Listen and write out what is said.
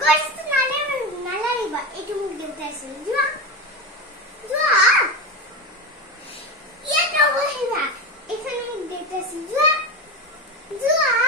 গছটো নালাৰিবা এইটো মোক দেউতাইছে যোৱা যোৱা ইয়াত বহিবা এইখন মোক দেউতাইছে যোৱা যোৱা